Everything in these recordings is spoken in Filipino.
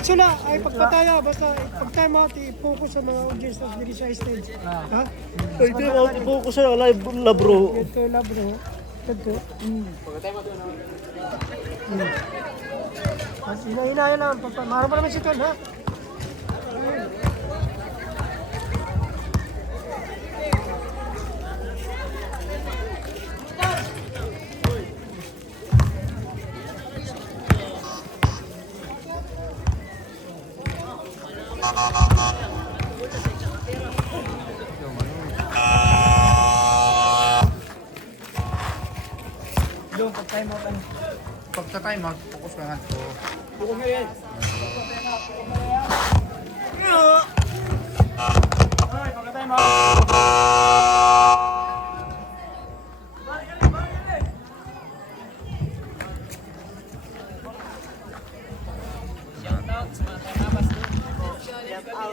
Sila ay pagpataya, basta pag-time out, i-focus sa mga audience na dili sa stage. Ha? Ay, di mo i-focus sa live labro. Ito labro. Ito. Pagkatay mo doon. Hinahinaya lang. Mara mo naman si Ton, ha? Doon, pag-time out ano? Pagka-time out, focus ka nga. Focus nga yan. Okay, pagka-time out.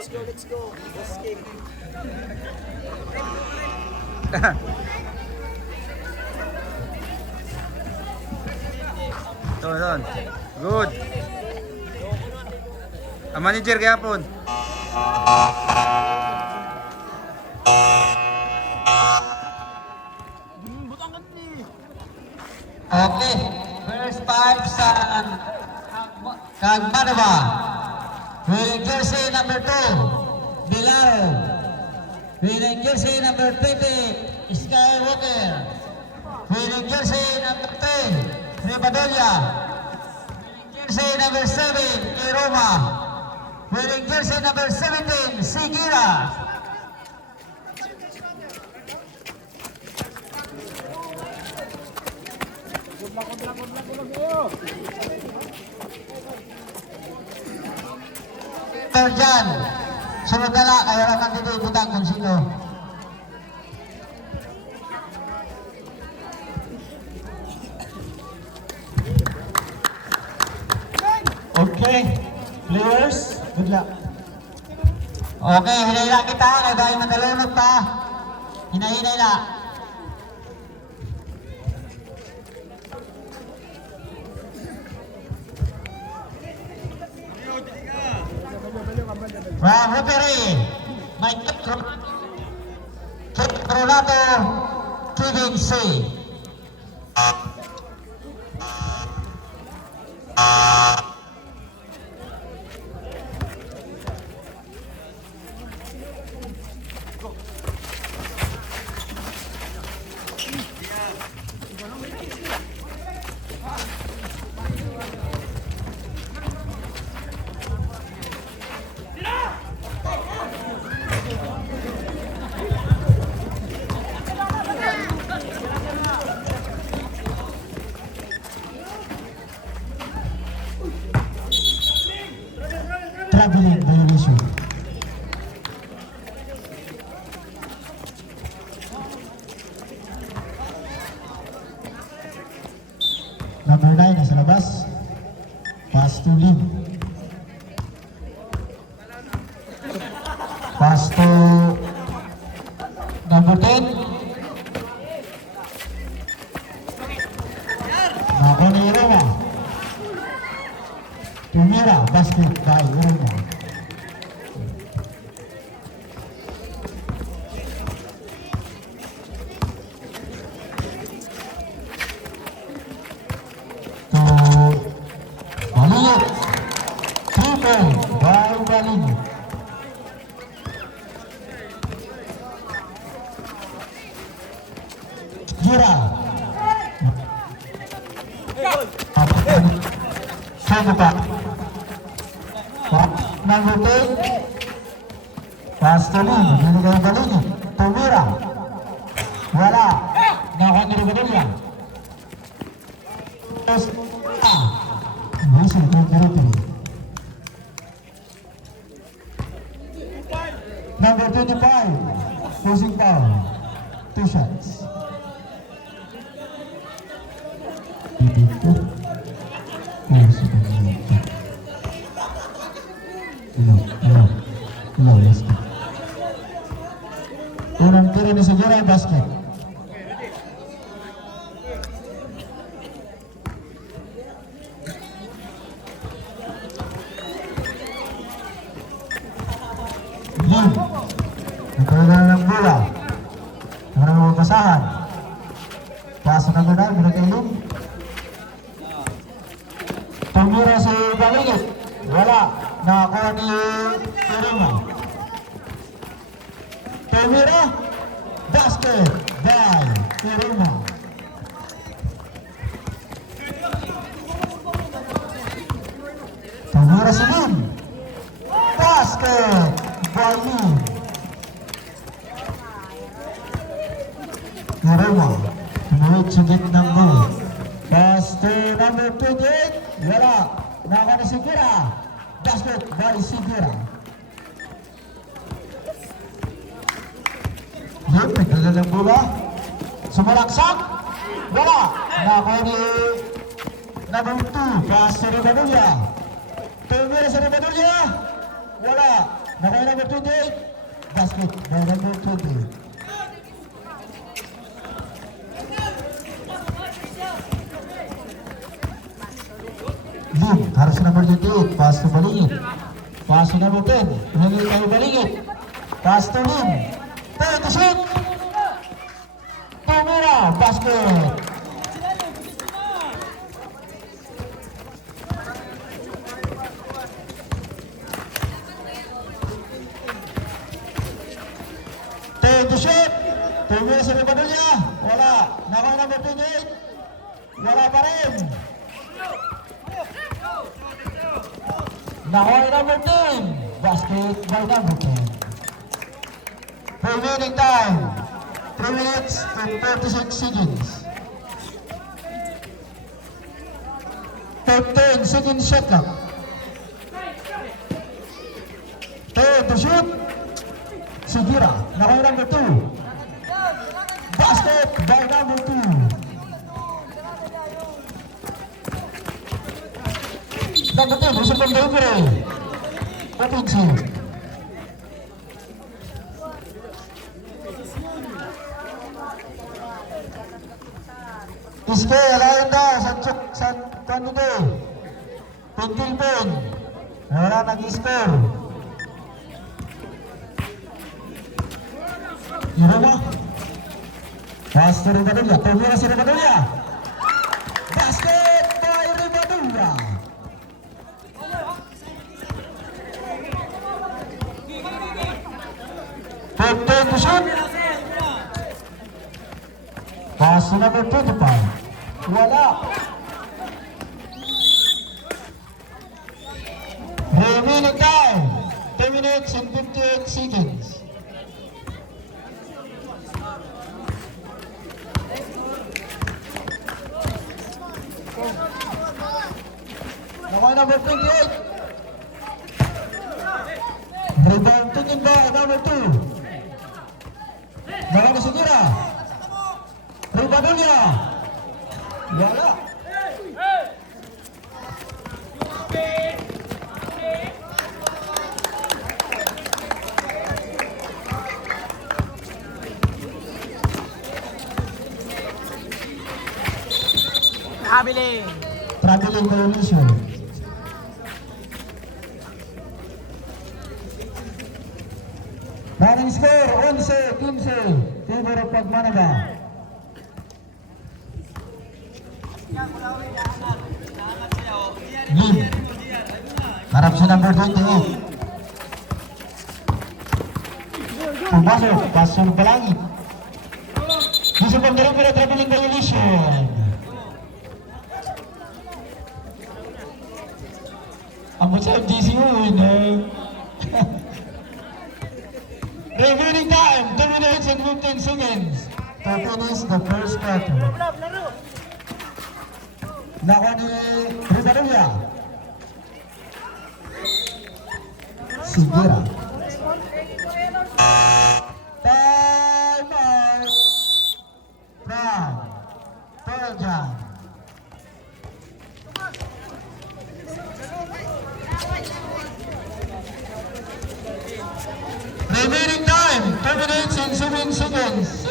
Let's go. Let's kick. Doon. Good. Ang manager kayapon. Okay, first five sa Kagmanova. Winning jersey number 2, Bilaro. Winning jersey number 20, Skywalker. Winning jersey number 10, Ribadolia. Winning jersey number 7, Iroma. Winning jersey number 17, Sigira. Dyan, sunod na lang, kaya naman dito ibutang kung sino. Okay, players, good luck. Okay, hinahila kita, kaya dahil madalunod pa. Hinahila. From referee, Mike Coronado, Kevin C. Traveling violation. Number 9 nasa labas. Pass to lead. Pass to number 10. Nako ni Roma. Tumira, basket by Roma. Maliit. 3 point by Balini. Gira. Satu pak. Number 10. Pastoli, binigay Balini. Tumira. Wala. Nakuha ni Ribadolia. Bisa dikompetisi. Number 25, forcing foul, 2 shots. Unang tiro ni Segura, basket. Lim. Nagkaroon ng bola. Nagkaroon ng basahan. Pasa na muna, muna kay Lim. Tumira si Balingit. Wala. Nakakuha ni Turima. Tumira. Basket by Turima. Tumira si Lim. Basket by Lim. Turima. Tumawid sugit ng goal. Pass to number 28. Wala. Nakakuha ni Sigura. Basket by Sigura. Lim, nagdala ng bola. Sumalaksak. Wala. Nakakuha ni number 2. Pass to Ribadulla. Tumira sa Ribadulla. Wala. Nakakuha number 28. Basket by number 28. Lim, harus number 28. Pass to Balingit. Pass to number 10. Pinagil tayo Balingit. Pass to Lim. Turn to shoot. Tumira. Basket. Turn to shoot. Tumira sa Ribadulla. Wala. Nakakuha number 28. Wala pa rin. Nahoy number 10. Basket by number 10. Remaining time 3 minutes and 36 seconds. 15 seconds shot clock. Turn to shoot. Sigura. Nahoy number 2. Basket by number 2. Number 2, usap ng delivery. Offensive. Iske, alayin daw. San Candido. Pintil pen. Wala nag-score. Irama. Pass to Ribadulla. Tumira si Ribadulla. Basket by Ribadulla. Turn to shoot. Pass to number 25. Wala. Remaining time 10 minutes and 58 seconds. Nakuha number 28. Rebound tingin ba number 2. Nakuha na Sigura. Ribadulla. Wala. Traveling violation. Running score 11-15 favor of Pagmanaga. Lim. Harap sa number 28. Pumasok. Pasok Balangit. Gusto pang delivery traveling violation. Ambot sa FGCU, Remaining time, 2 minutes and 15 seconds to finish the first quarter. Nakuha ni Ribadulla. Sigura. Time out. From Perjan. Remaining time 2 minutes and 7 seconds.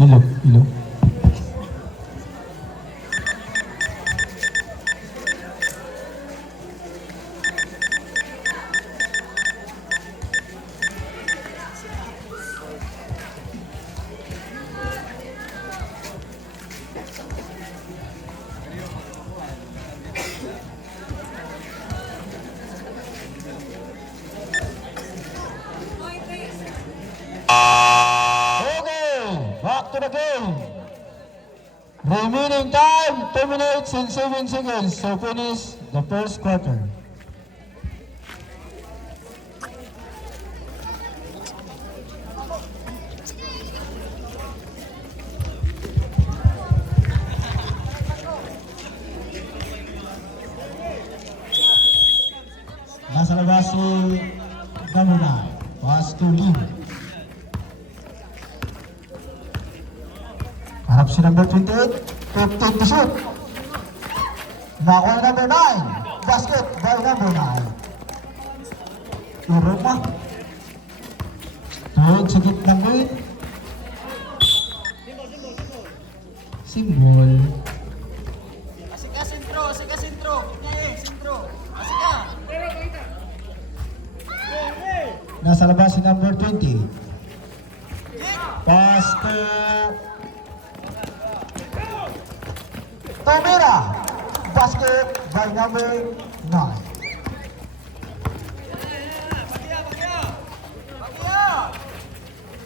Ilog, ilog. Okay, back to the game. Remaining time, 2 minutes and 7 seconds to finish the first quarter. Nasa labas si Gamuna. Pass to Lim. Harap si number 28, 15 to shoot. Nakuha ni number 9. Basket by number 9. Turun na. Tuhod sa gitnang gawin. Simbol. Asika sentro, asika sentro. Ngayon, sentro. Asika. Nasa labas si number 20. Pass to Tomira. Basket by number 9.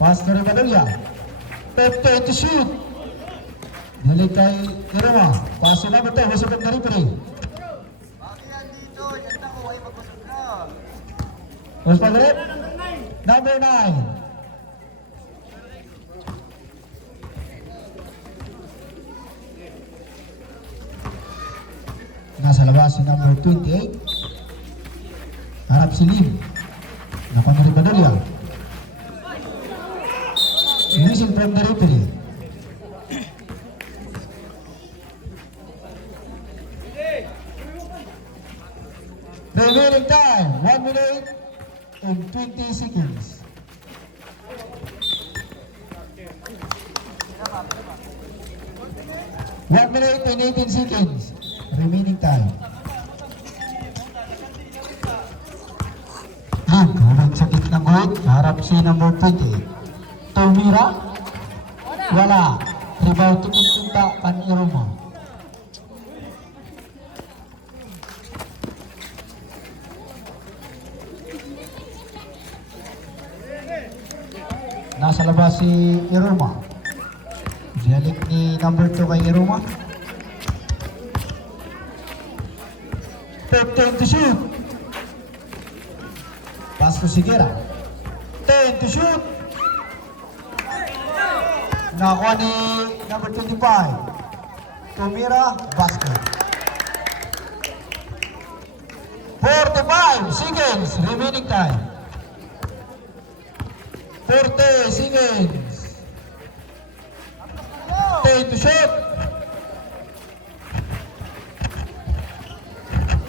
Pass to Rivadelia. 15 to shoot. Balik kay Irma. Pass to number 10. Masukot na referee. Bakiyan dito, yan ako ay magpasok na. Mas pagalit. Number 9. Nasa labas si number 28. Harap si Lim. Nakuha na Rivadelia. Whistle from the referee. Remaining time, 1 minute and 20 seconds. One minute and 18 seconds. Remaining time. Kulang sa gitnang guhit. Harap si number 20. Tomira. Wala. Rebound tutunta kan Irma. Nasa labas si Irma. Dialik ni number 2 kay Irma. 15 to shoot. Pass to Sigera. 10 to shoot. Nakuha ni number 25. Tomira, basket. 45 seconds remaining time. 40 seconds. 10 to shoot.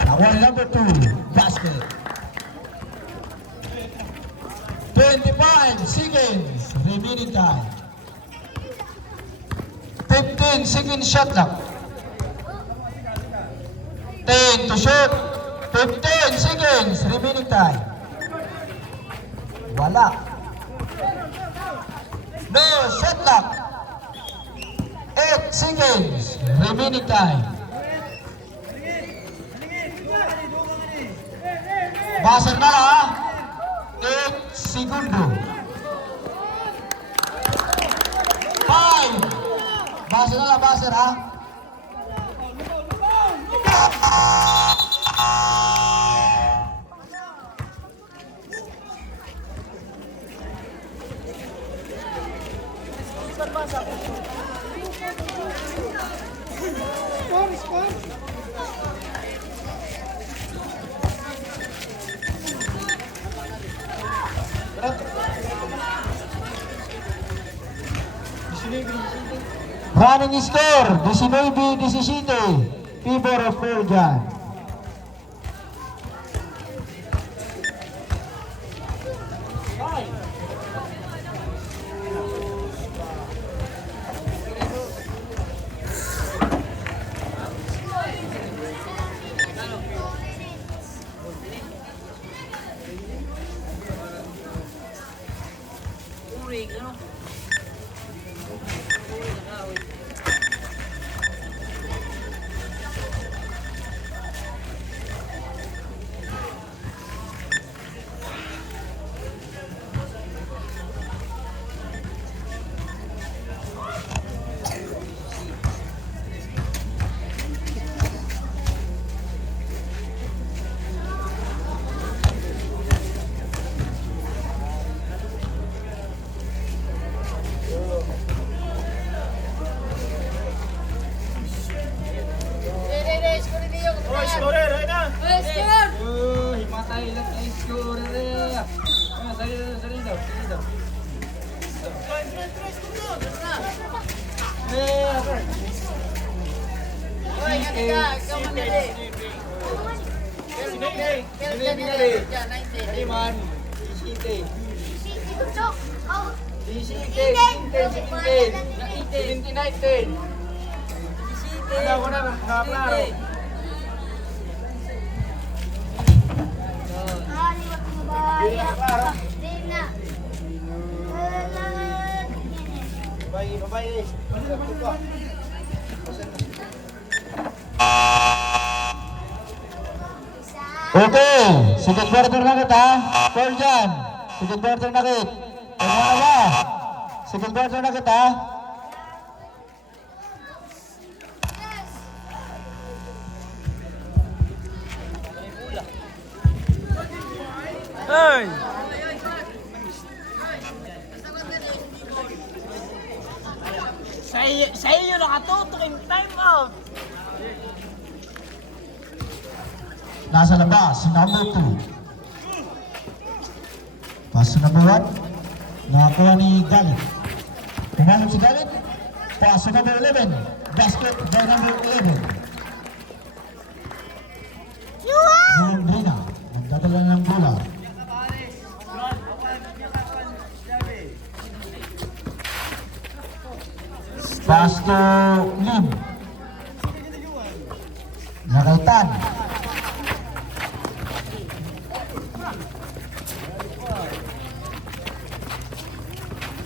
Nakuha ni number 2, basket. 25 seconds remaining time. 15 seconds shot clock. 10 to shoot. 15 seconds remaining time. Wala. No shot clock. 8 seconds remaining time. Baser na ha. 8 segundo. 5. Baser na lang, baser ha. Score. Running score, 19-17. Favor of Perjan. Okay, second quarter na kita. Paul dyan. Second quarter na kita. Ano ba? Second quarter na kita. Sa iyo nakatutok yung time out. Nasa labas, number 2. Pass to number 1. Nakakuha ni Galit. Pumasok si Galit. Pass to number 11. Basket by number 11. Yung Drina. Magdadala ng bola. Pass to Lim. Nakaitan.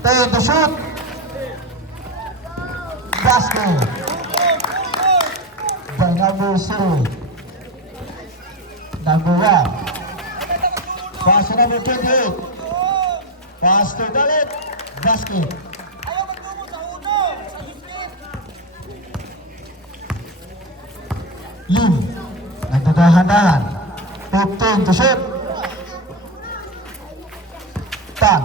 Tayo to shoot. Basket. By number 0. Number 1. Pass to number 28. Pass to Galit. Basket. Lim. Nagdadahan-dahan. 15 to shoot. Tan.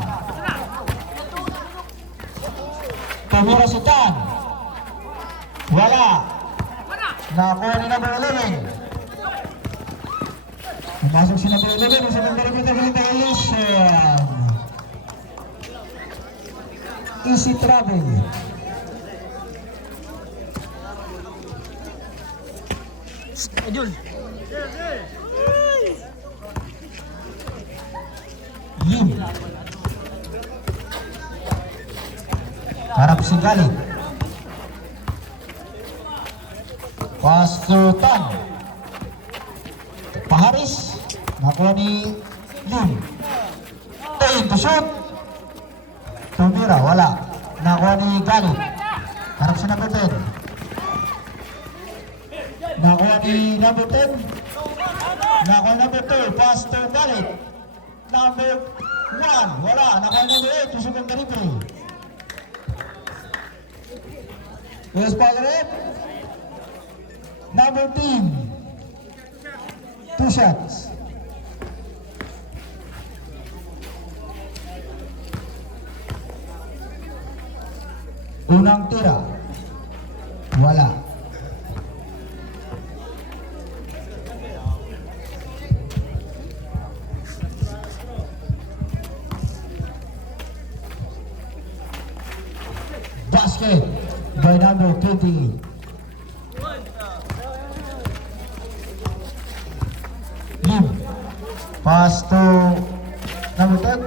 Tumira si Tan. Wala. Nakakuha ni number 11. Pumasok si number 11. Sa number 11. Easy travel. Idol. Lim. Harap si Galit. Pass to Tan. Paharis. Nakuha ni Lim. Tayin to shoot. Tumira, wala. Nakuha ni Galit. Harap si number 10. Nakuha ni number 10. Nakuha number 2. Pass to Galit. Number 1. Wala. Nakuha number 8. Tusukan ka rito. Where's Pagaret? Number 10. 2 shots. Unang tira. Wala. Basket by number 20. Lim. Pass to number 10.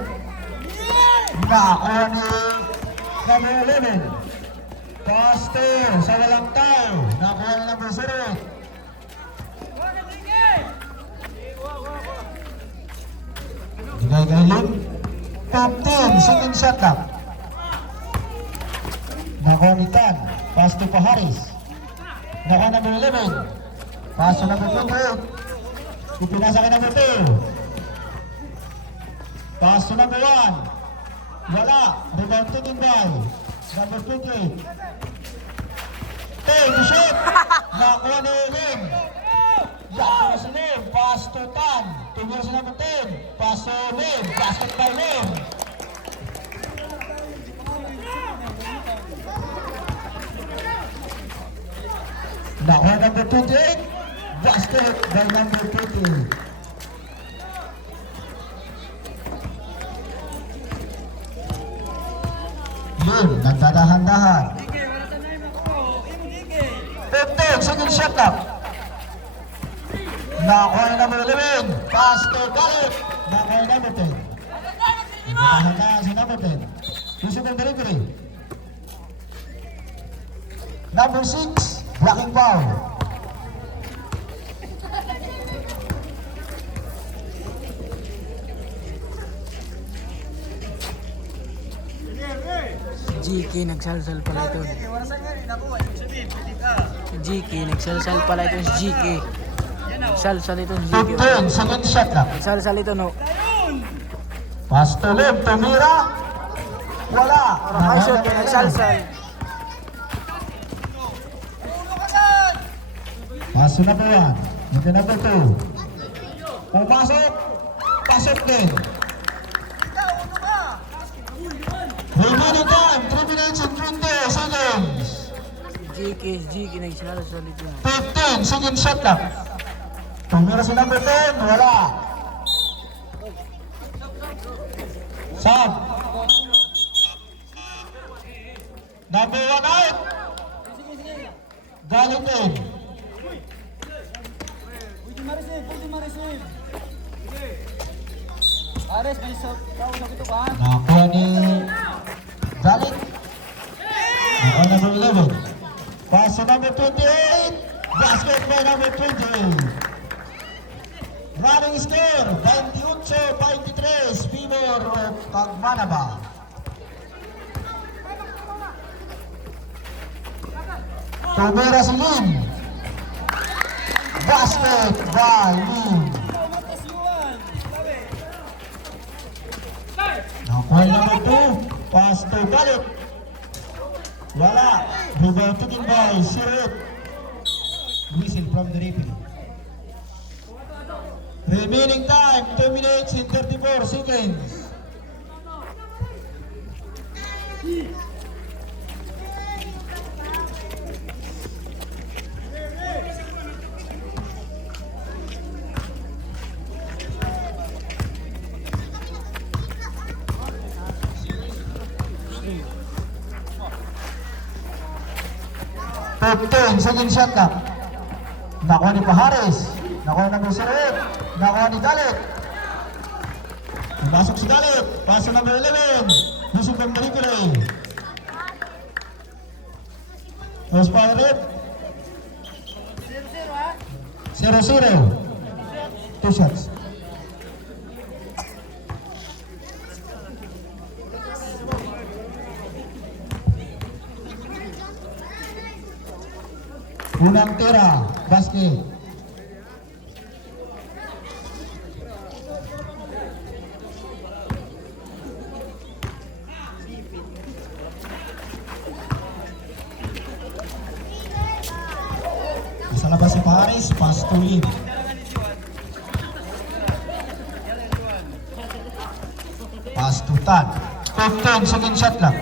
Nakakuha ni number 11. Pass to sa walang tao. Nakakuha ni number 0. Bigay kay Lim. 15. Second shot lang. Nakuha ni Tan. Pass to Paharis. Nakuha number 11. Pass to number 28. Ipinasa kay number 2. Pass to number 1. Wala. Rebound taken by number 28. Tay, to shoot. Nakuha ni Lim. Yakuha si Lim. Pass to Tan. Tumira si number 10. Pass to Lim. Basket by Lim. Nakuha number 28. Basket by number 28. dahan-dahan. 15, second shot clock. Nakuha na number 11. Pass to Galit. Nakuha na number 10. Dahan-dahan si number 10. Yusuf ang delivery. Number 6, blocking foul. GK nagsalsal pala ito. Warasan nga rin ako. Ibig sabihin, pwede ka. GK nagsalsal pala ito si GK. Nagsalsal ito si GK. 15, second shot clock. Nagsalsal ito no. Pass to left, tumira. Wala. Ay shot yun, nagsalsal. Pass to number 1. Into number 2. Pumasok. Pasok din. Remaining time, 3 minutes and 20 seconds. GK nagsalsal ito. 15, second shot clock. Tumira si number 10, wala. Sub. Number 1 out. Galing din. Nakuha ni Galing. Nakuha number 11. Pass to number 28. Basket by number 28. Running score, 28-23, favor of Cagmanaba. Tumira si Lim. Basket by Lim. Nakuha number 2, pass to Galit. Wala, reverting by Sirut. Whistle from the referee. Remaining time, 2 minutes and 34 seconds. Second shot clock. Nakuha ni Pahares. Nakuha number 7. Nakuha ni Galit. Pumasok si Galit. Pass to number 11. Yusuf ang delivery. First power rate. 0-0. 2 shots. Unang tira, basket. Isa labas si Paris, pass to Lim. Pass to Tan. 15, second shot lang.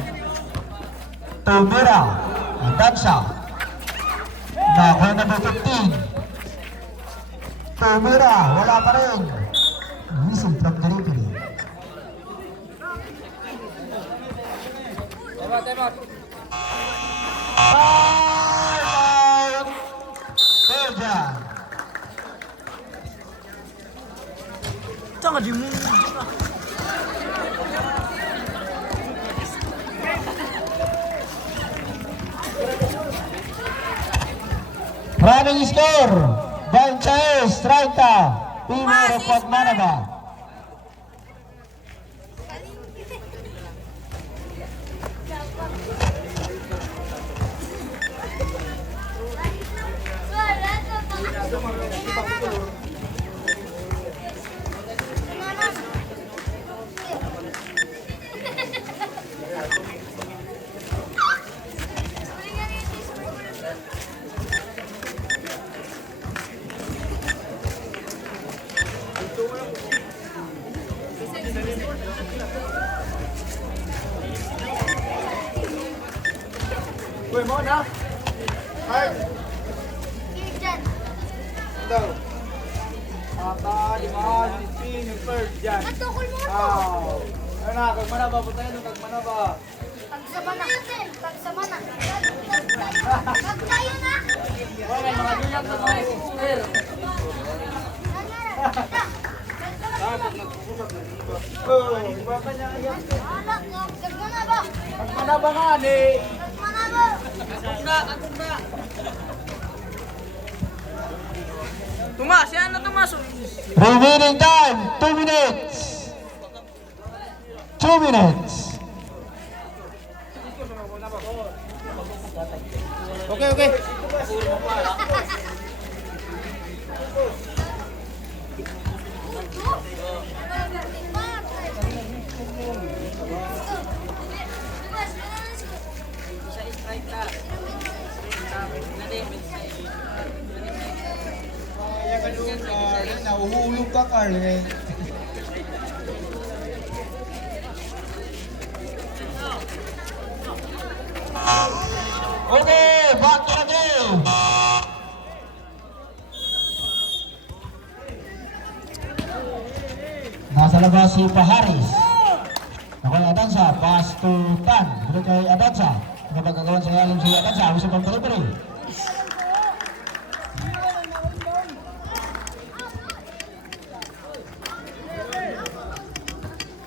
Tumira, Dansa. Nakuha number 15. Tumira, wala pa rin. Whistle from the referee. Timeout! Persian. Tsaka di mo. Running score, Banchaes 30, Timor of Cagmanaba. Uy, mo na. Ay, daw. Ata, di ba? Yung third dyan. Natukol mo to. Aw. Ano na, kagmanaba po tayo, kagmanaba. Pagsama na. Pagsama na. Pagtayo na. Anak, gagmana ba? Manabangan eh. Gagmana ba? Tumas, yan na Tumas. Remaining time, 2 minutes. 2 minutes. Okay, okay. Nahuhulog ka, Carl. Okay, back to the game. Nasa labas si Paharis. Ako ay Adansa, pass to Tan. Balik kay Adansa. Nakapagkagawan sa ngayon si Adansa, gusto pang delivery.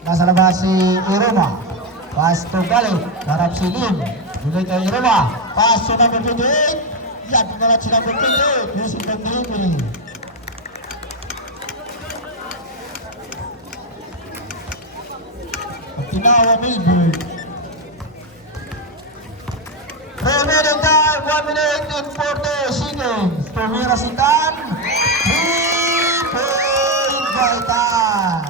Nasa labas si Iroma. Pass to Gali. Harap si Lim. Balik kay Iroma. Pass to number 28. Yan, pinalat si number 28. Gusto pang delivery. Tinawa Milburn. Remaining time, 1 minute and 40 seconds. Tumira si Tan. 3-point by Tan.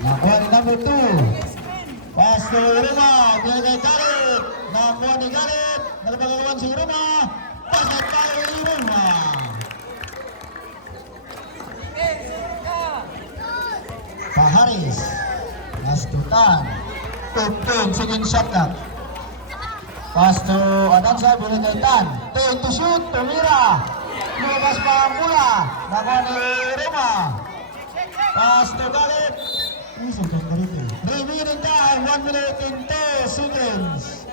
Nakuha ni number 2. Pass to Iruma. Biyay kay Garrett. Nakuha ni Garrett. Nagpagagawan si Iruma. Pass at tayo Iruma. Paharis. Pass to Tan. 15 second shot clock. Pass to Adansa. Bili kay Tan. 10 to shoot. Tumira. Lumabas pa ang bola. Nakuha ni Roma. Pass to Galit. Remaining time. 1 minute and 2 seconds.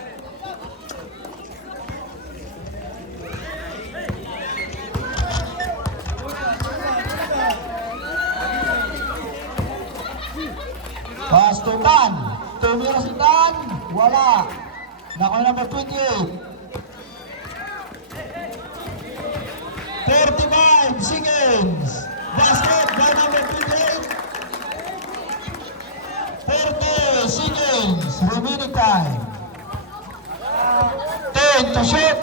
Pass to Tan. Tumira si Tan. Wala. Nakuha number 28. 35 seconds. Basket by number 28. 30 seconds. Remaining time. 10 to shoot.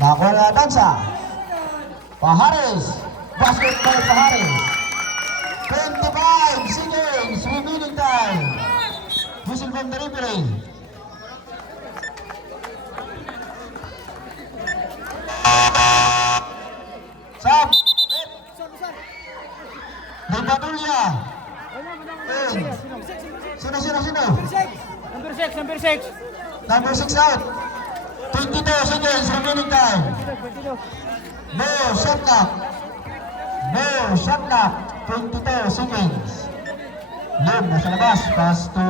Nakuha na Dansa. Paharis. Basket by Paharis. 25 seconds. Remaining time. Whistle from the referee. Sab. Dibatulia. Sino? Number 6, number 6. Number 6 out. 22 seconds. Remaining time. No shot clock. No shot clock. 22 seconds. Lim, nasa labas. Pass to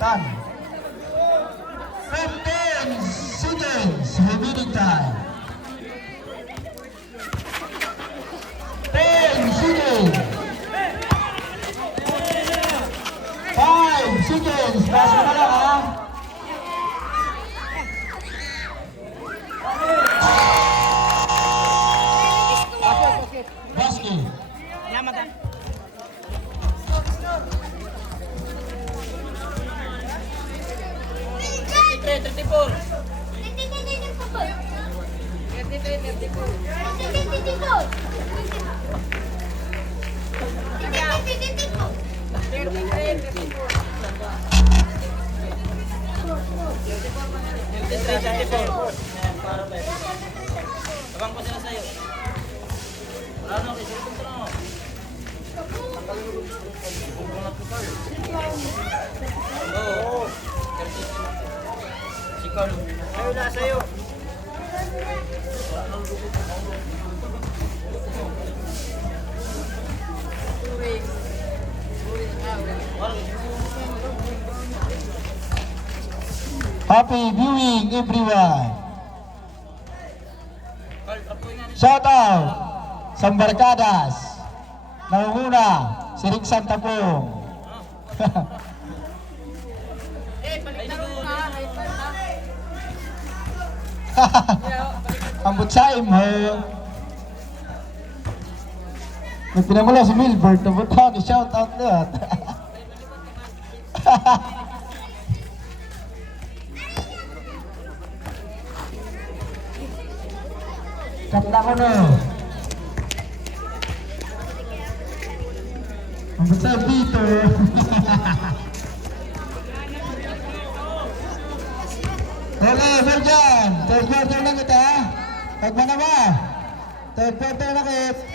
Tan. 15 seconds. Remaining time. 10 seconds. 5 seconds. Pass mo na lang ha. Basket. Abang ko sila sa'yo. Ano, isulong ko lang. Oo. Si Carl. Sa'yo na, sa'yo. Happy viewing everyone. Shout out sa Barkadas. Nangunguna si Rick Santapong. Ang butsaim mo. Nung pinamula si Milbert, nabutang shout out na. Kapla ko na. Ang butsaim dito. Okay, Virgin. Third quarter na kita. Pagma na ba? Third quarter na kita.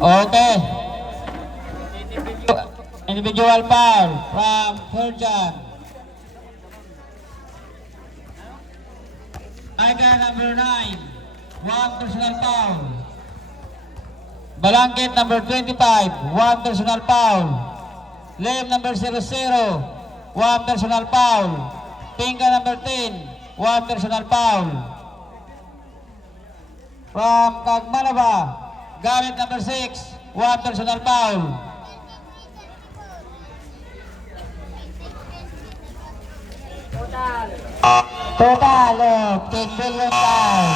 Okay. Individual foul from Virgin. Icon number 9. 1 personal foul. Balangkit number 25, 1 personal foul. Lem number 00, 1 personal foul. Pinga number 10, 1 personal foul. From Kagmalaba, Gamit number 6, 1 personal foul. Total of 10 million foul.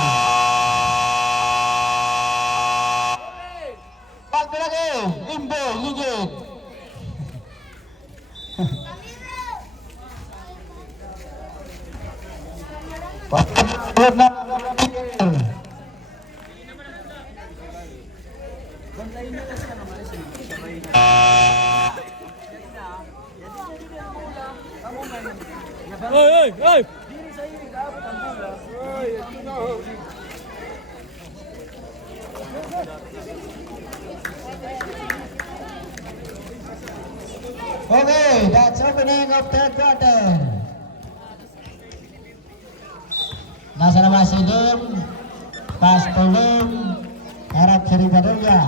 Palto lagi, Imbo, ligid. Palto na. Oy, oy, oy! Okay, that's opening of third quarter. Nasa naman si Lim, pass to Lim, harap si Rivadolia.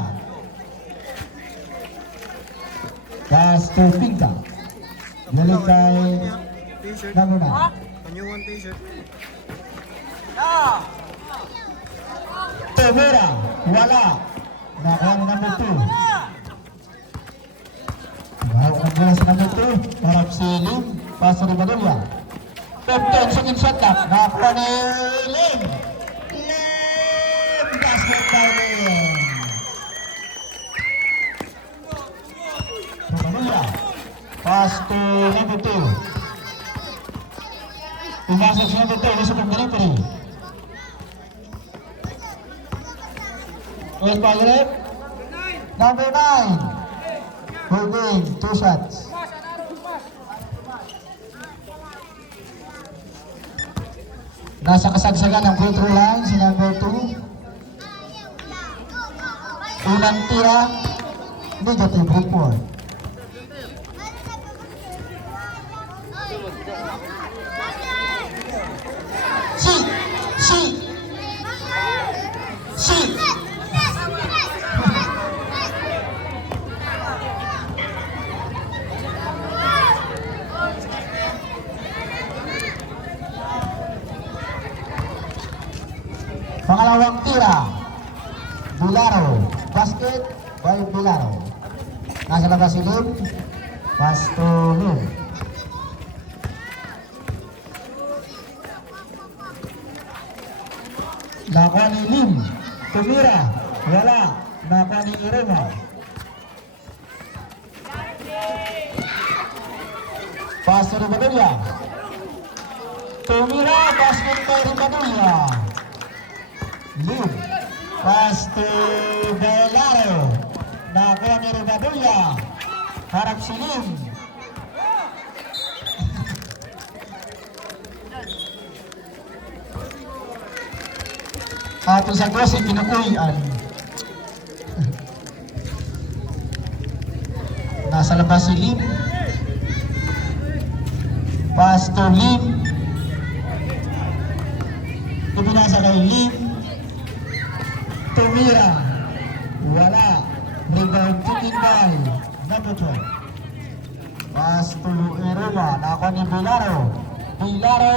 Pass to Pinka. Galing kay Nanguna. Tevera, wala. Nakuha ni number 2. Baru ang bola sa number 2, harap si Lim, pass to Rivadolia. 15 second shot clock, nakakuha ni Lim. Lim, basket by Lim. Rivadolia, pass to number 2. Pumasok si number 2, nasa pag-delivery. West Pagarep, number 9. Holding, 2 shots. Nasa kasagsagan ng free throw line si number 2. Unang tira, negative report. Si. Pangalawang tira, Bilaro, basket by Bilaro. Nasa labas si Lim, pass to Lim. Nakuha ni Lim, tumira, wala, nakuha ni Irema. Pass to Rivadolia. Tumira, basket by Rivadolia. Lim, pass to Belaro. Nakuha ni Rivadolia. Harap si Lim. Ato sa gosi kinukuyan. Nasa labas si Lim. Pass to Lim. sa kay Lim Tumira. Wala. Rebound kicking by number 12. Pass to Iruma. Nako ni Bilaro. Bilaro,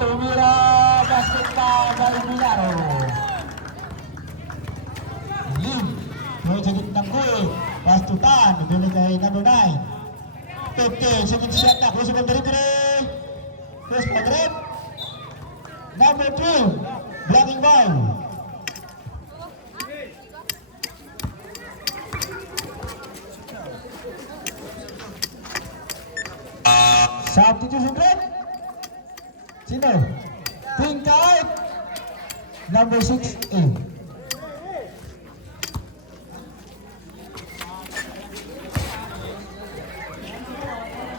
Tumira. Basket pa by Bilaro. Lim. May sagit ng kuwi. Pass to Tan. Bili kay number 9. 15. Second shot na. Close on delivery. Close Madrid. Number 2. Blocking ball. Substitution break. Sino? Think out. Number 6A.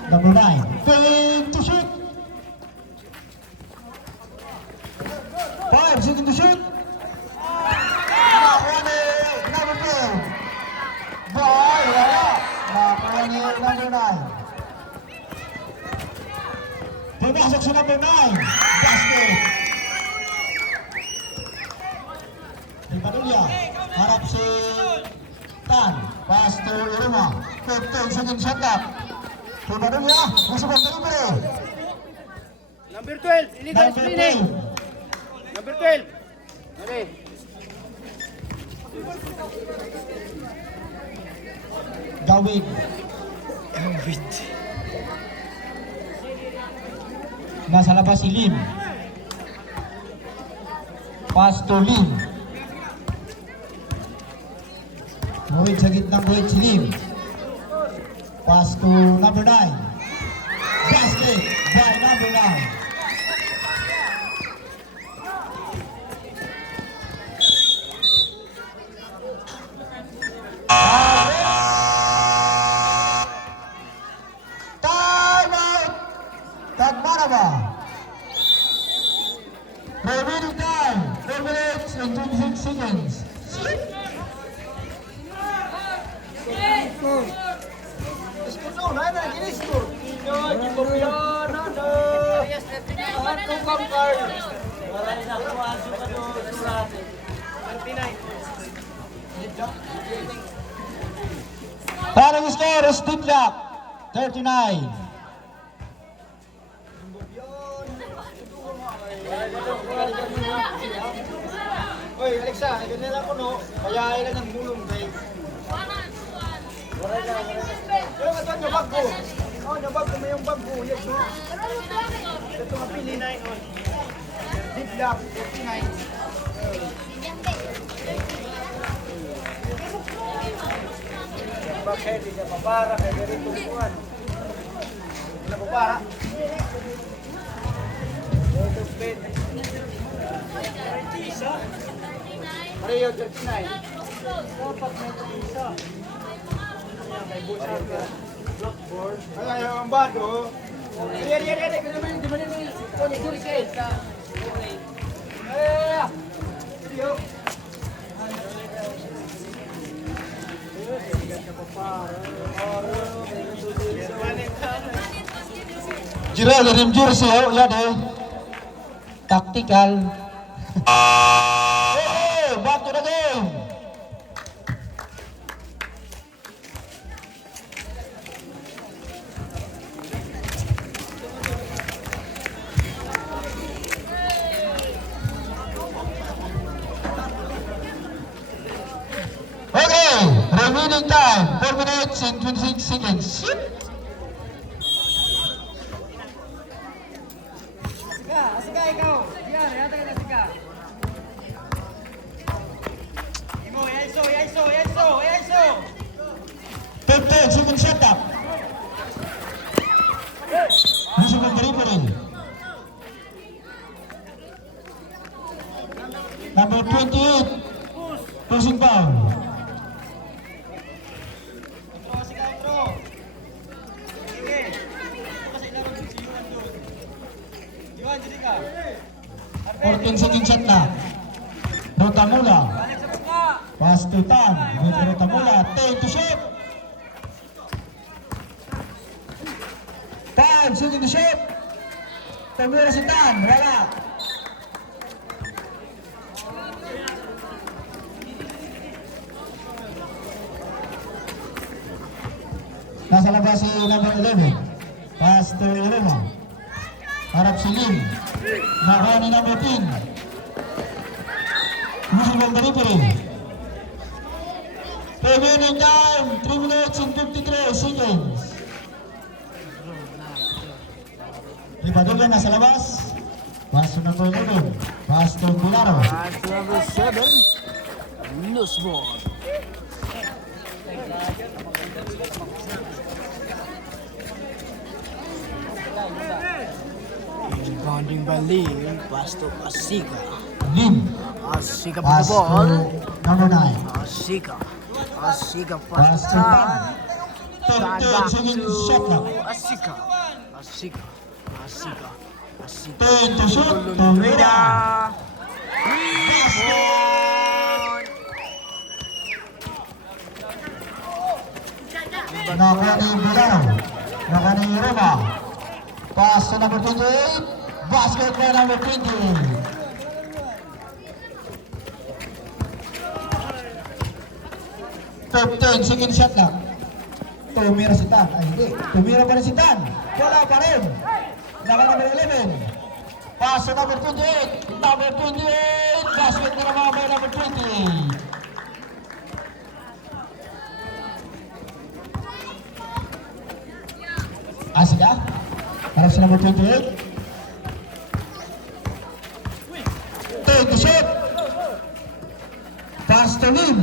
Number 9. Fake to shoot. 5 seconds to shoot. Nakuha ni number 2. Boy, wala. Nakuha ni number 9. Pumasok si number 9. Basket. Ipadulya. Harap si Tan. Pass to Iruma. 15 seconds shot clock. Ipadulya. Gusto bang delivery? Number 12, illegal Number spinning. 12. Number 12. Okay. Gawin. Nasa labas si Lim. Pass to Lim. Murid sa gitnang buhit si Lim. Pass to number 9. Basket by number 9. Time out! Tagmana ba? Remaining time, 4 minutes and 26 seconds. Parang score is deadlock, 39. Oy, Alexa, ganyan lang ko no. Kaya ilan ang bulong kay. Pero ito ang bag ko. Oh, yung bag ko, may yung bag ko. Yes, no. Ito ang pili na yun. Deep lock, 59. Bakit hindi ka mapara kay ganito kuhan? Wala mo para? Ito spin. Mario 39. Dapat may isa. May busar ka. Blackboard. Ay, ang bado. Yan. Di ba nila yung kunya duri kayo? Ay, yo. Jiral rim jersey oh, ya deh. Tactical. Hey, back to the game. Okay, remaining time 4 minutes and 26 seconds. Asika ikaw. Yan, yata ka na asika. Imo, yaiso. 15 seconds shot up. Gusto kong delivery. Number 28. Pushing foul. Asika, bro. Sige. Kasi ilaro si Yuan doon. Yuan, jadi ka. 14 seconds shot na. Rotamula. Balik sa buka. Pass to Tan. With Rotamula. 10 to shoot. 5 seconds to shoot. Tumira si Tan. Wala. Nasa labas si number 11. Pass to Elena. Harap si Lim. Nakuha ni number 10. Whistle ng referee. Remaining time, 3 minutes and 53 seconds. Ibadulla nasa labas. Pass to number 11. Pass to Pilaro. Pass to number 7. Loose ball. Rebounding by Lim. Pass to Asika. Lim. Asika for the Pass to ball. number 9. Asika. Asika Pass pass to to Tan. Tan. 10 Back seconds shot clock. to Asika. Asika. Asika. Asika. 10 to shoot. To Rida. Nakuha ni Bilaro. Nakuha ni Roma. Pass to number 28. Basket by number 20. Top 10 second shot lang. Tumira si Tan. Ay hindi. Tumira pa rin si Tan. Wala pa rin. Naka number 11. Pass to number 28. Number 28. Basket na naman by number 20. Asika. Harap sa number 28. 10 to shoot. Pass to Lim.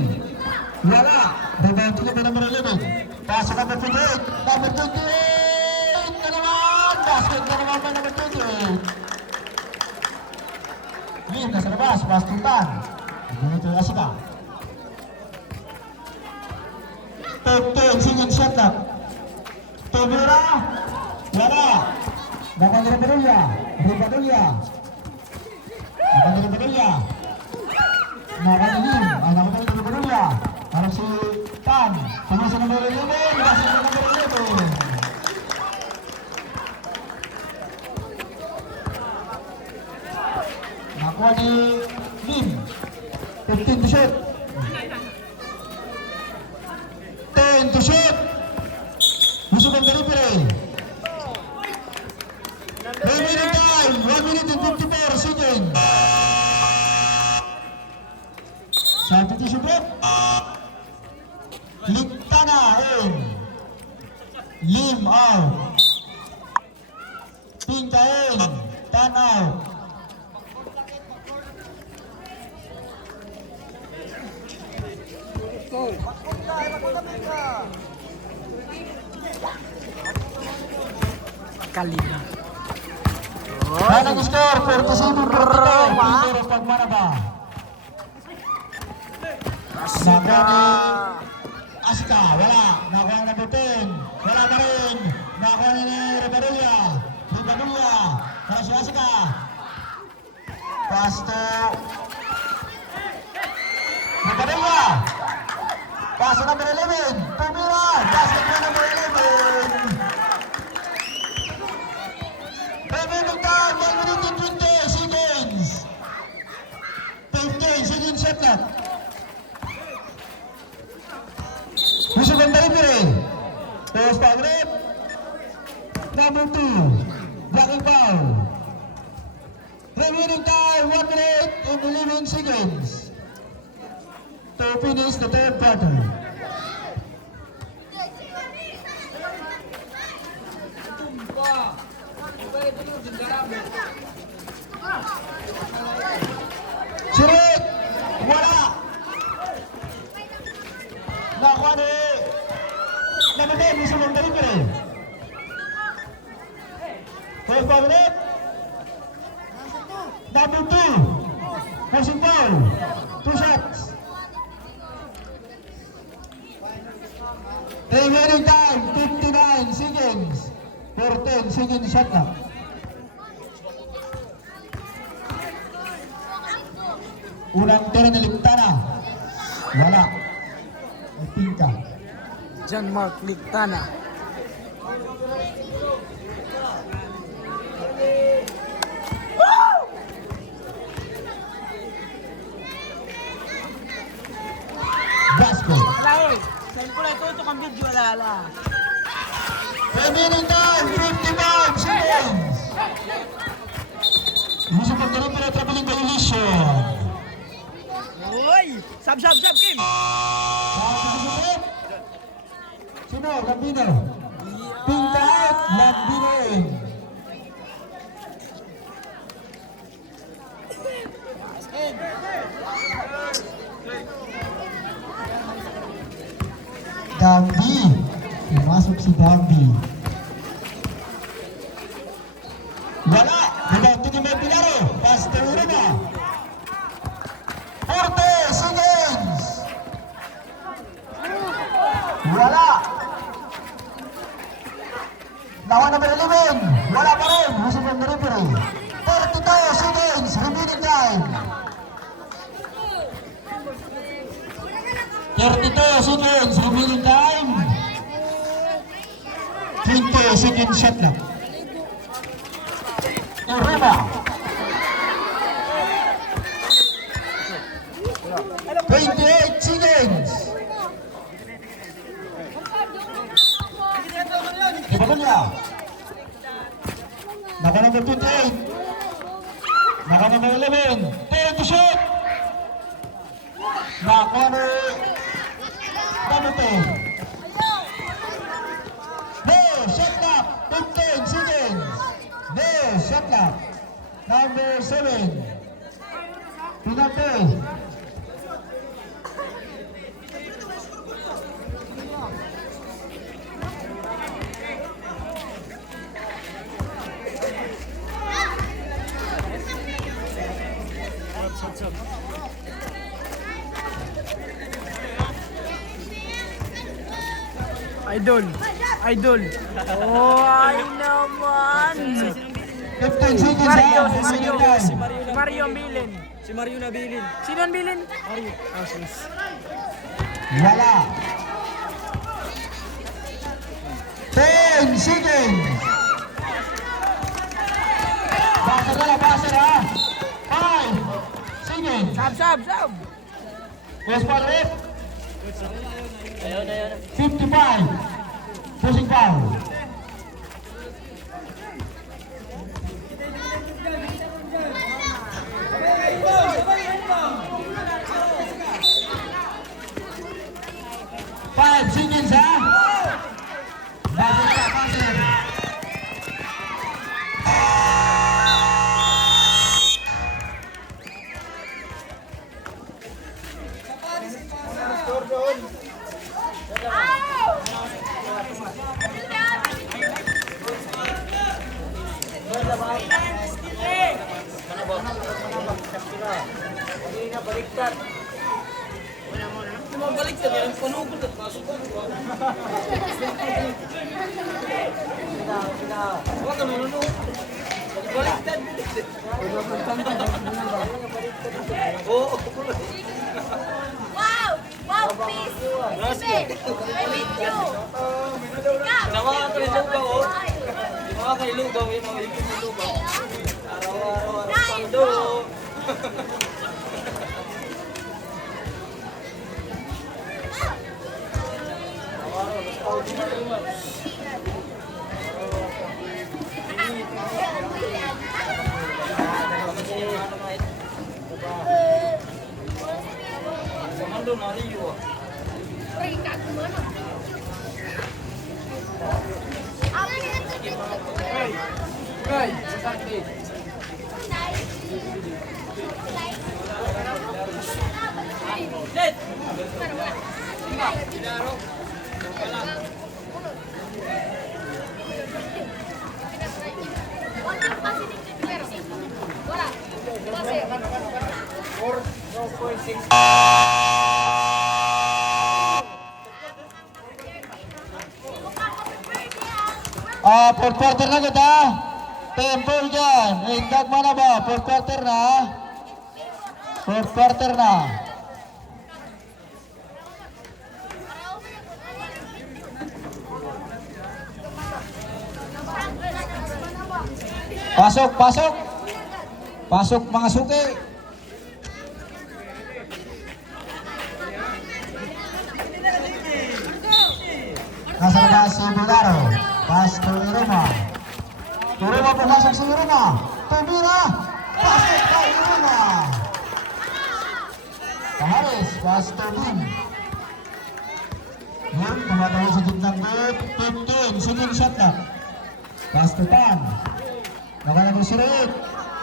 Wala. Rebound to number 11. Pass to number 28. Number 28 na naman. Basket na naman by number 28. Lim nasa labas. Pass to Tan. Ganun to Asika. Top 10 second shot lang. Tumira. Wala. Nakuha ni Ribadulla. Ribadulla. Nakuha ni Ribadulla. Nakuha ni Lim. Nakuha ni Ribadulla. Harap si Tan. Tama sa number 11. Basket sa number 11. Nakuha ni Lim. 15 to shoot. 10 to shoot. Gusto kong delivery. Remaining time, 1 minute and 54 seconds. Substitution break. Liktana in. Lim out. Pinta in. Tan out. Kalina. Kanang score, 47-42. Pindoro Pagmanaba. Asika. Asika, wala. Nakuha na 10. Wala pa rin. Nakuha ni Ribadulla. Ribadulla. Para si Asika. Pass to Ribadulla. Pass to number 11. Tumira. Basket na number 11. Remaining time, 1 minute and 20 seconds. 15 seconds shot clock. Gusto kong delivery. Post foul rep. Number 2. Blocking foul. Remaining time, 1 minute and 11 seconds. To finish the third quarter. Sirit! Wala! Nakuha ni Namatay, may sulong delivery. First foul rep. Number 2. Forcing foul. 2 shots. Remaining time, 59 seconds. 14 seconds shot clock. Unang tira ni Liktana. Wala. May Pinka. John Mark Liktana. Basket. Wala eh. Saan ko na ito kang video, wala. Remaining time, 55 seconds. Gusto pagkaroon pero traveling violation. Uy! Sab, Kim! Sino? Lambino. Pink out, Lambino in. Dambi. Pumasok si Dambi. Wala. Dibanto ni May Pilaro. Basta uro na. 40 seconds. Wala. Lawan number 11. Wala pa rin. Husin ng referee. 32 seconds. Remaining time. 32 seconds. Remaining time. 20 seconds shot lang. Urema. 28 seconds. Ibaban niya. Naka number 28. Naka number 11. 10 to shoot. Naka number 10. No, shot clock. 15 seconds. No, shot clock. Number 7. Pinapay. Idol. Oh, ay naman. 15 seconds. Mario, ha? si Mario. Time. Si Mario ang bilin. Si Mario na bilin. Sino ang bilin? Mario. Oh, sis. Wala. 10 seconds. Basa na. 5 seconds. Sab. Yes, Padre. 55. Pushing foul. Five seconds, ha? Basa. Wow, please. Baby, I with you. Fourth quarter na kita. Temple dyan. Indag mana ba? Fourth quarter na. Fourth quarter na. Pasok. Pasok mga suki. Nasa labas si Bularo. Pass to Iruma. Iruma pumasok si Iruma. Tumira. Pasok kay Iruma. Pahares, pass to Lim. Lim, tumatawag sa gitnang gate. 15, second shot na. Pass to Tan. Nakalagay si Red.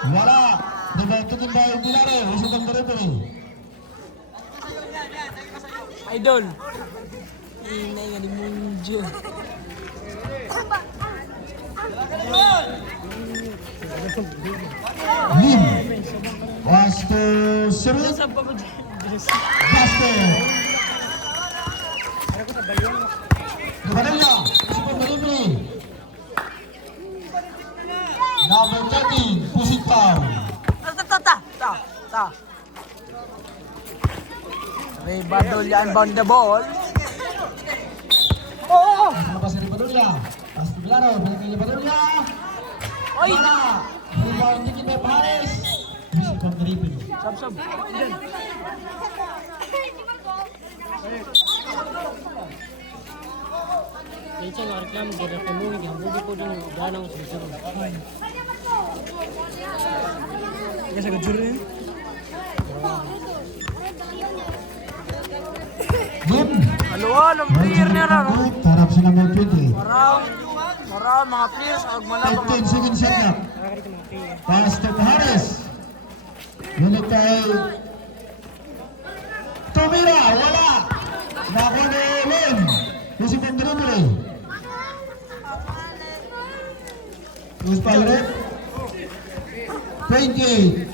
Wala. Dibetukin ba yung Pinare? Usok ang delivery. Idol. Inay nga ni Munjo. Lim. Pass to si Red. Basket. Dibanilla. Usok ang delivery. Number 13, push it foul. Ta. May Badol yan, bound the ball. Lepas dari Badulya. Pas di Bilaro, balik lagi Badulya. Oy! Wala. Rebound tinggi dari Pahares. Bisa pang-dribble. Sab. Minsan nga reklamo, gaya pamuli, gihambugi po din yung ganang susunod. Kasi ko jure. Lim. Halo, clear niya ra. Tarap sa number 20. Marang mga players ag malabang 15 seconds set up. Pass to Pahares. Unit kay Tumira. Wala. Nakuha ni Lim. Bisa pang-dribble. Terus Pirate. 28.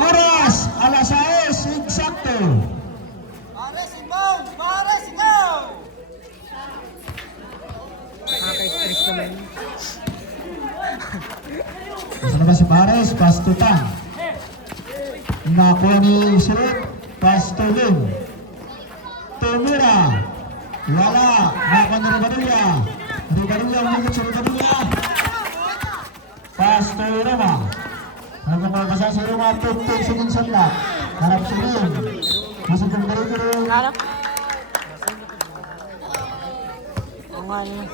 Oras, alas 6, eksakto. nakaka-stress naman. Nasa labas si Pares, pass to Tang. Nakuha ni Sirit, pass to Lim. Tumira. Wala, nakuha ni Ribadilla. Ribadilla, umikot si Ribadilla. Pass to Iruma. Nagpapagpasa si Iruma, 15 seconds on lock. Harap si Lim. Masig ang delivery. Harap. O nga yun.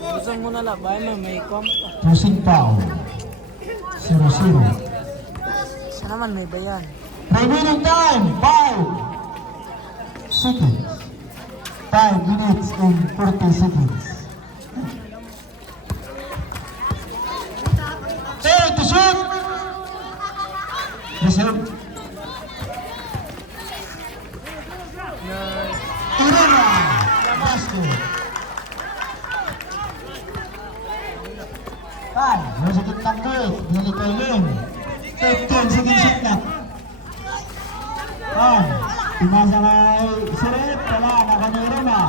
Gusto mo na labay mo, may comp. Pushing foul. 0-0. Isa naman may bayan. Remaining time, 5 seconds. 5 minutes and 40 seconds. Third to shoot. Reserve. Iruma. Basket. 5. Nasa kitang gate. Binalik kay Lim. 15 seconds shot na. Tumasa kay Siret. Wala. Naka ni Iruma.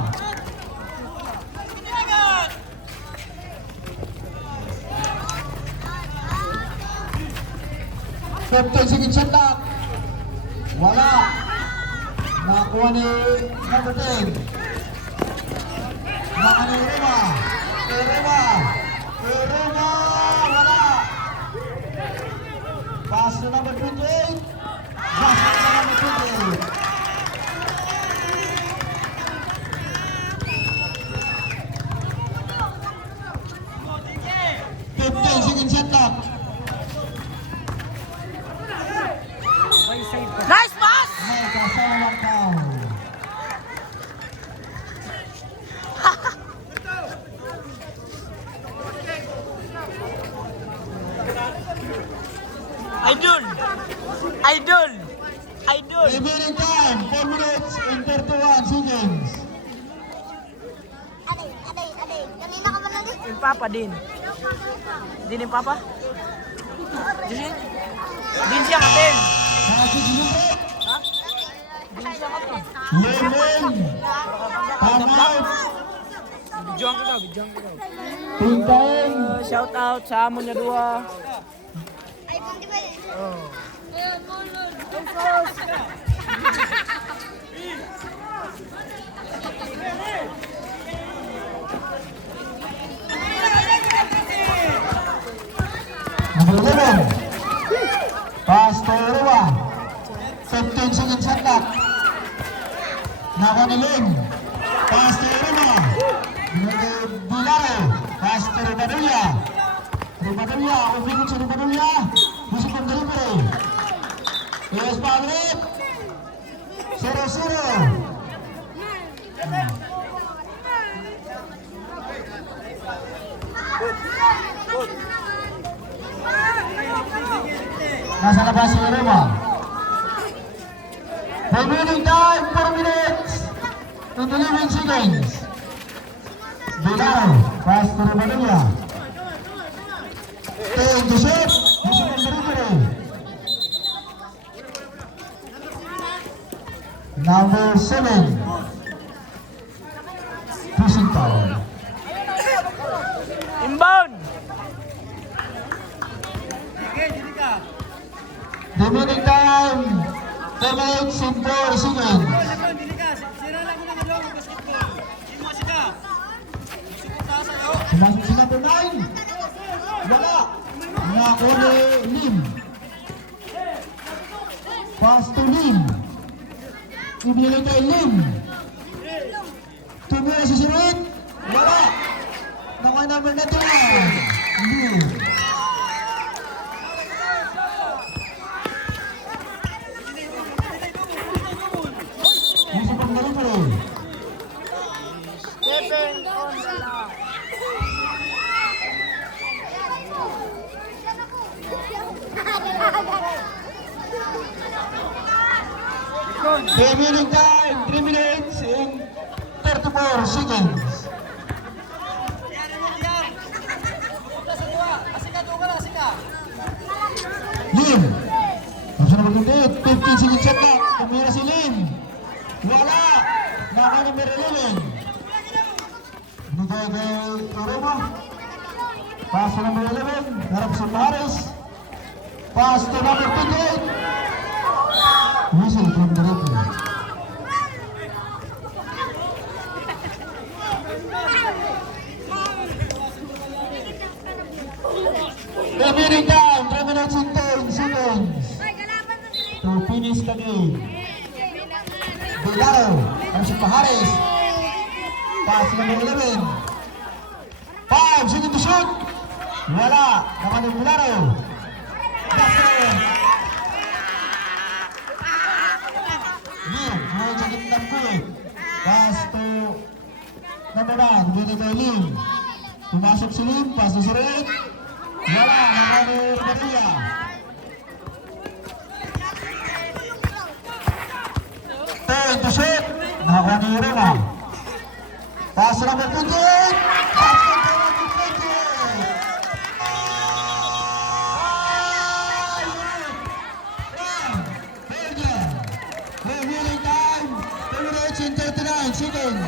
Seconds shot na. Wala. Nakuha ni number 10. Naka ni Iruma. Iruma. Wala. Pass to number 28. Basket na number 28. Seconds shot clock. Nice pass! May kasama foul. Idol! Remaining time, 4 minutes and 31 seconds. Kanina ka ba nandun? Yung Papa din. Din yung Papa? Din siya katin. Passage lupit. Din siya katin. Lemon. Time out. Bidyoan ko daw. Team time. Shout out sa amon na dua. Ay, bundi ba yun? Number 11. Pass to Iruma. 15 seconds shot clock. Naka ni Lim. pass to Roma. Bilaro, pass to Ribadulla. Ribadulla, umikot si Ribadulla. Gusto pang delivery. Yes, Pabrik. 0-0. Nasa labas si Roma. Remaining time, 4 minutes and 11 seconds. Bilaro, pass to Ribadulla. Take the shot, gusto pang delivery. Number 7, pushing foul. Inbound! Remaining time, 10 minutes and 4 seconds. Sumasok si number 9. Wala. Nakuli Lim. Pass to Lim. Ibigay kay Lim. Tumira si Sirit. Wala. Naka number na 2. Lim. Gusto pang delivery. Remaining time, 3 minutes and 34 seconds. Lim. Gusto na mag-update. 15 seconds shot clock. Tumira si Lim. Wala. Naka number 11. Binigay kay Roma. Pass to number 11. Harap sa Paris. Pass to number 28. Whistle from the referee. Remaining time, 3 minutes and 10 seconds to finish the game. Bilaro, ang si Pahares. Pass number 11. 5 seconds to shoot. Wala, naman yung Bilaro. Basket. Lim, ngayon sa gitnang kulit. Pass to number 1, binigay kay Lim. Pumasok si Lim, pass to si Red. Wala, naman yung Ribadulla. Turn to shoot. Nakakuha ni Roma. Pass to number 28. Pass to number 28. Remaining time, 2 minutes and 39 seconds.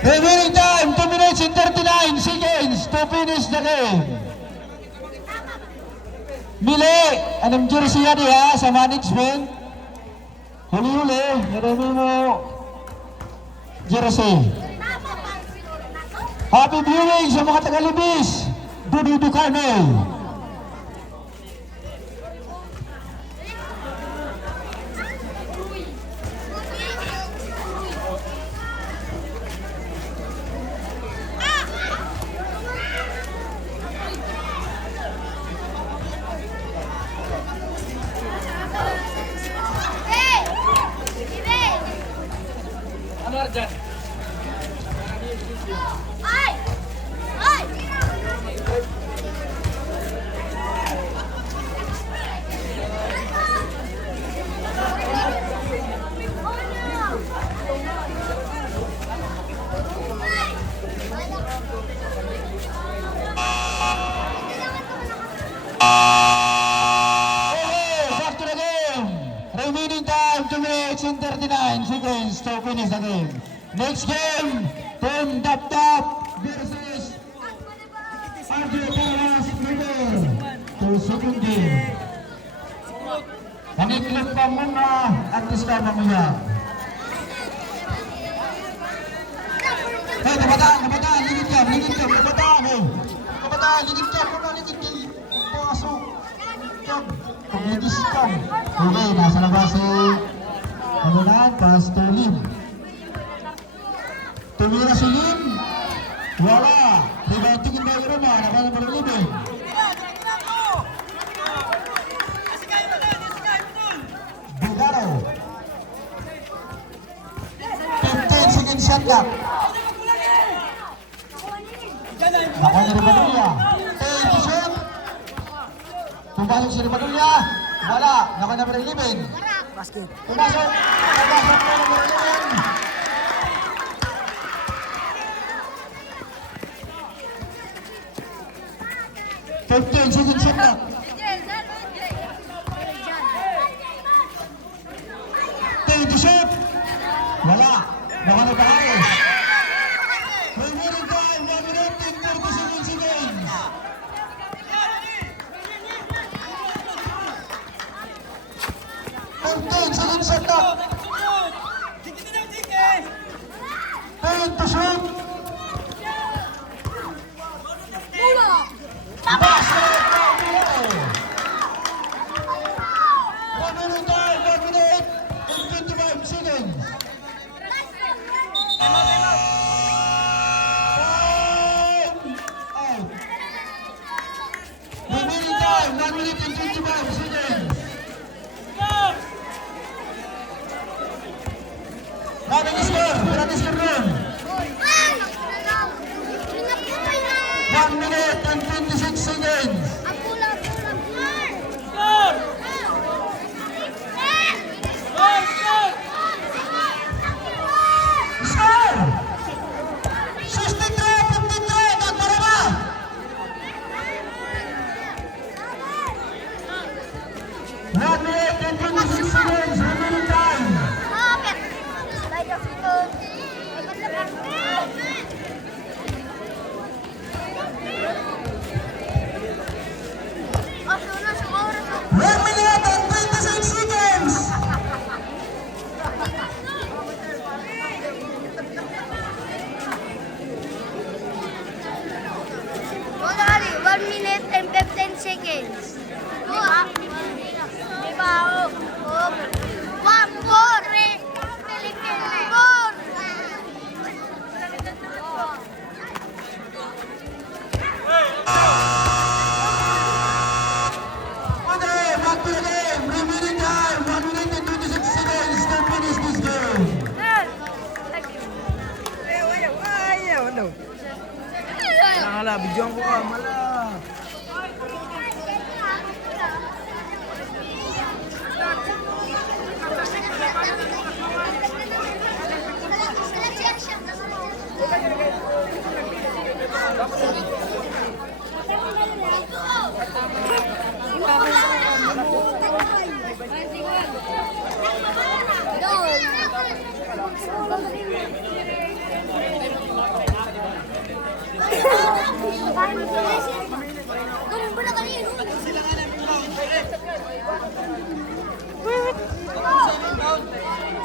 Remaining time, 2 minutes and 39 seconds to finish the game. Mili, anong jersey yan ha sa management? Huli-huli, narami mo jersey. Happy viewing sa mga tagalibis. Dudu Ducarme. Back to the game. Remaining time, 2 minutes and 39 seconds to finish the game. Next game, Team Dap Dap versus RJ Paras River. To second game. Paniklip pa muna at start na muna. Hey, kabataan, ligid ka, kabataan, oh. Kabataan, ligid ka, pasok. Pagligis ka. Okay, nasa labas ano na, pass to Lim. Tumira si Lim. Wala. Rebounding by Roma, nakalabang Lim. Bugaro. 15 seconds shot clock. Nakuha ni Ribadulla. Take the shot. Pumasok si Ribadulla. Wala. Nakuha na number 11. Basket. Pumasok na number 11. 15 seconds shot clock. Take the shot. Wala. Nakuha na Bahari. Remaining time, 1 minute and 47 seconds. Seconds shot clock. Take the shot. Basket. 1 minute time, 1 minute and 25 seconds. Remaining time, 1 minute and 25 seconds. Running score room. 1 minute and 26 seconds. Score! 63-53, Tagmarama! 1 minute and 26 seconds, remaining time. One minute and 26 seconds. Already, 1 minute and 15 seconds. One more. Okay, back to the game. Remaining time, 1 minute and 26 seconds to finish this game. Nakala, bidyoan ko ka, mala.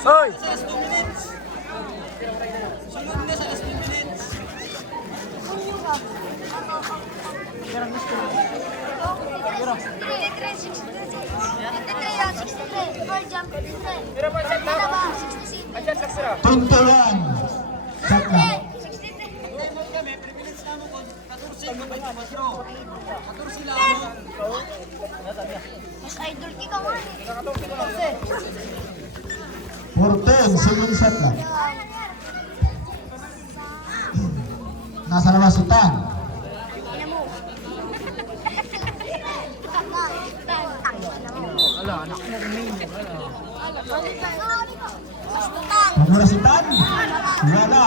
Hoy! Tuntulan. Shot clock. Mas idol ka man. 14 seconds shot clock. Nasa labas si Tan. Ala, anak mo kumain mo. Pagmula si Tan. Wala.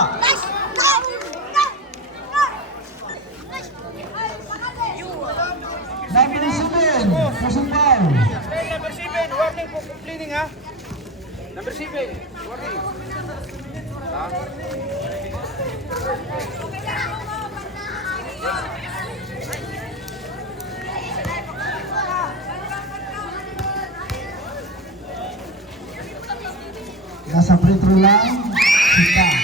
Number 7. Pusong ball. Number 7, warning po complaining ha. Number 7, warning. Nasa free throw line si Tan.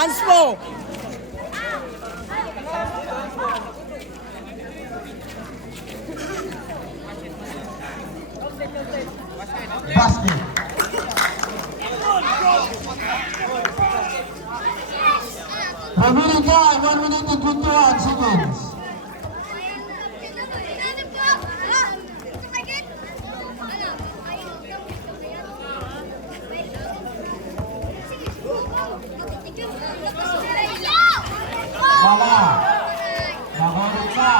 Hands mo! Basket. Remaining time, 1 minute and 21 seconds. Wala. Nakulit na.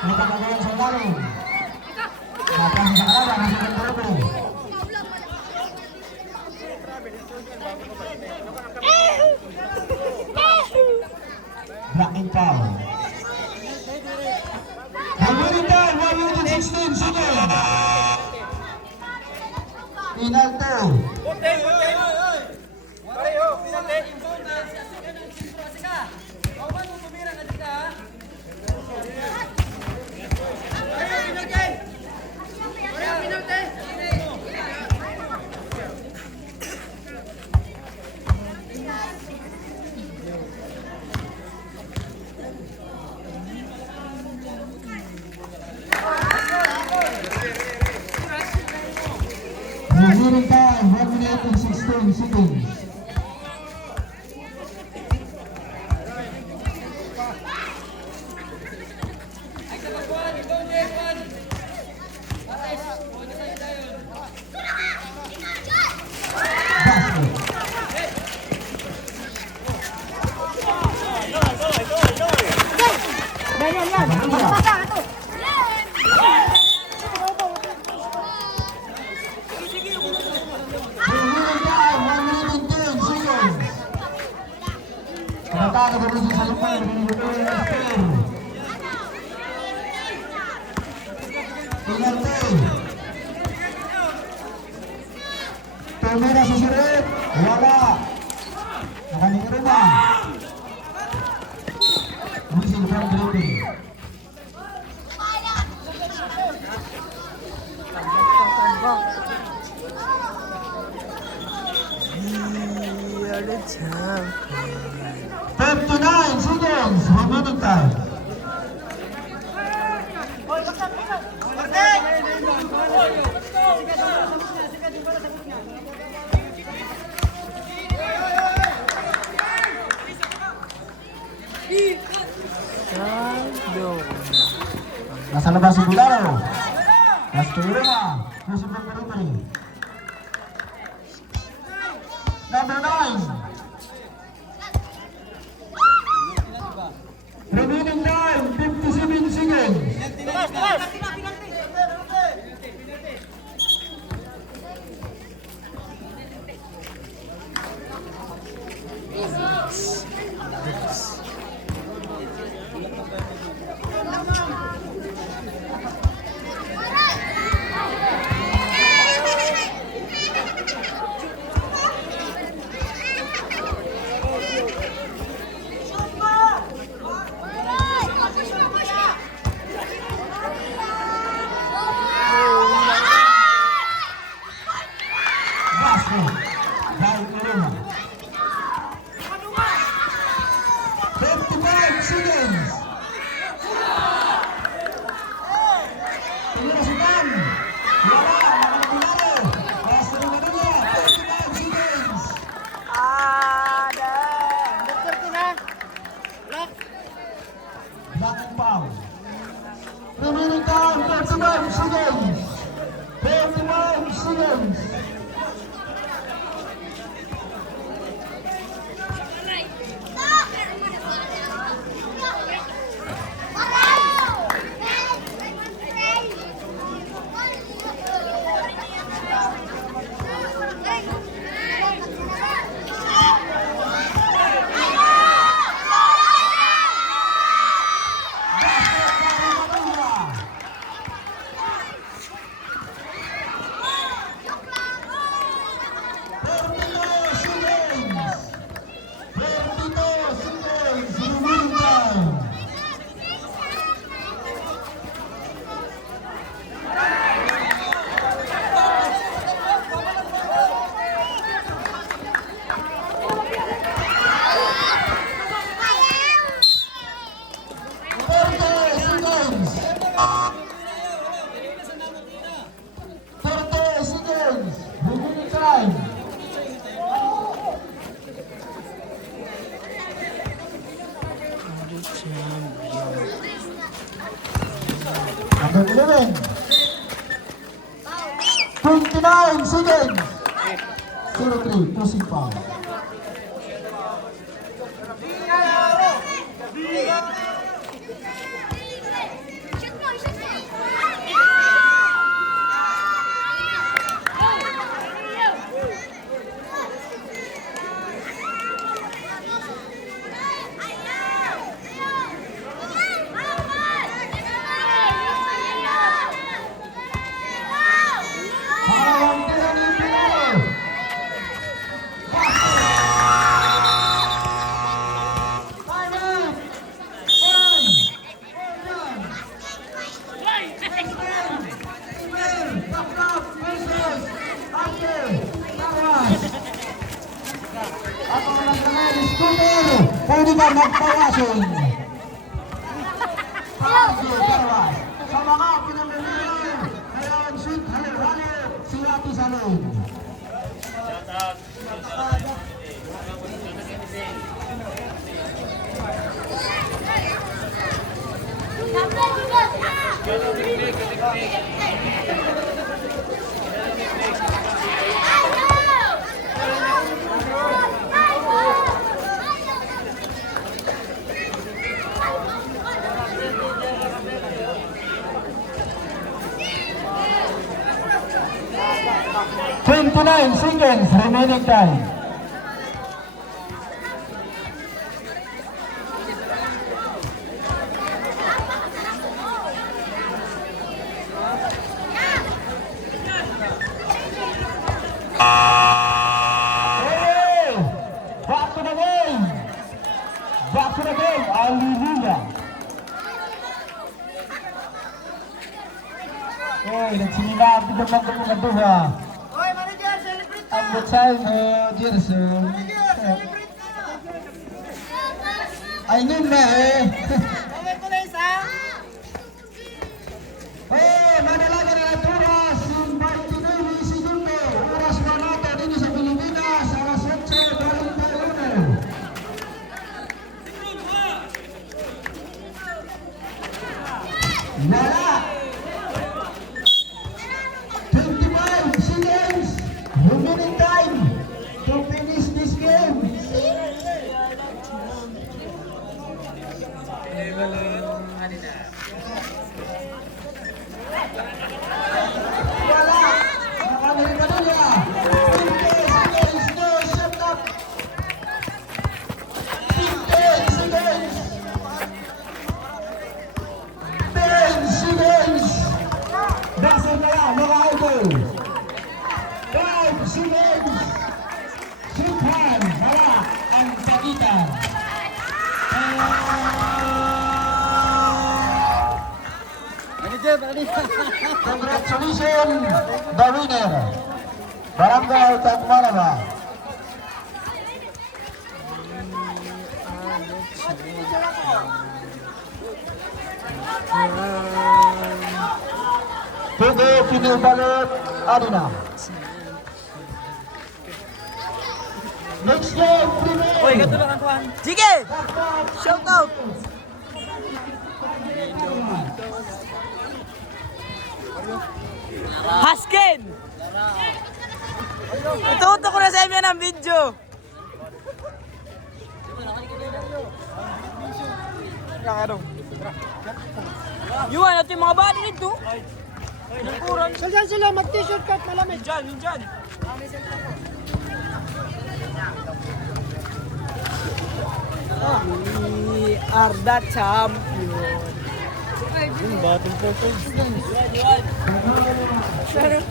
Hindi ka nagayon sa lalim. Napang sa kalaban, nasa control. Blocking foul. Remaining time, 1 minute and 16 seconds. Final 2. Remaining time, 1 minute and 16 seconds. Pinatake dari sisa lupang penalti. Tumira susurit, wala. Nakaling rumah. Ini silver dripping. You're the champion. 59 seconds remaining time. Champion. Nasa labas si Bularo. Nasa Turuma. Nasa Pemperiperi. Number 9. Remaining time, 57 seconds. Dari Turuma. 55 seconds. Tumira Sultan. Wala, nakakabularo. Pass to Manila. 55 seconds. Blocking foul. Remaining time, 35 seconds. 35 seconds. 29 seconds. 0-3, pushing foul. Pangalawang tira ni Pinoy. Pwede ka magpawasin. Sa mga pinamimili, kailangan sweet, halo-halo, si Ate Salud. Twenty-nine seconds remaining time. Back to the game. Back to the game. Hallelujah. Nagsinilapit naman ito mga duha. Hoy, manager, celebrate Ang butsay mo, Jerson. Ay, nun na eh. Okay ko na isa. Eh, madalaga na ang oras. Yung 29 segundo. Oras na nato dito sa Pilipinas. Alas 8:41. Wala. 25 seconds. Remaining time to finish this game. Wala. Nakamili ka doon ya. 50 seconds. No, shut up. 15 seconds. 10 seconds. Dasal na yan, mga idol. 5 seconds. Sukhan. Wala. Ang sagitan. Congratulations, the winner. Barangay Tagmanaba. Pugo Pinibalot Arena. Next game, Premier. Oy, katulungan ko. Sige! Shout out! Haskin! Ituto ko na sa inyo ng video. Yuan, ito yung mga bali nito. Saan sila mag-t-shirt ka at malamig? Yun dyan. We are the champion. Yung batong purple. Saan?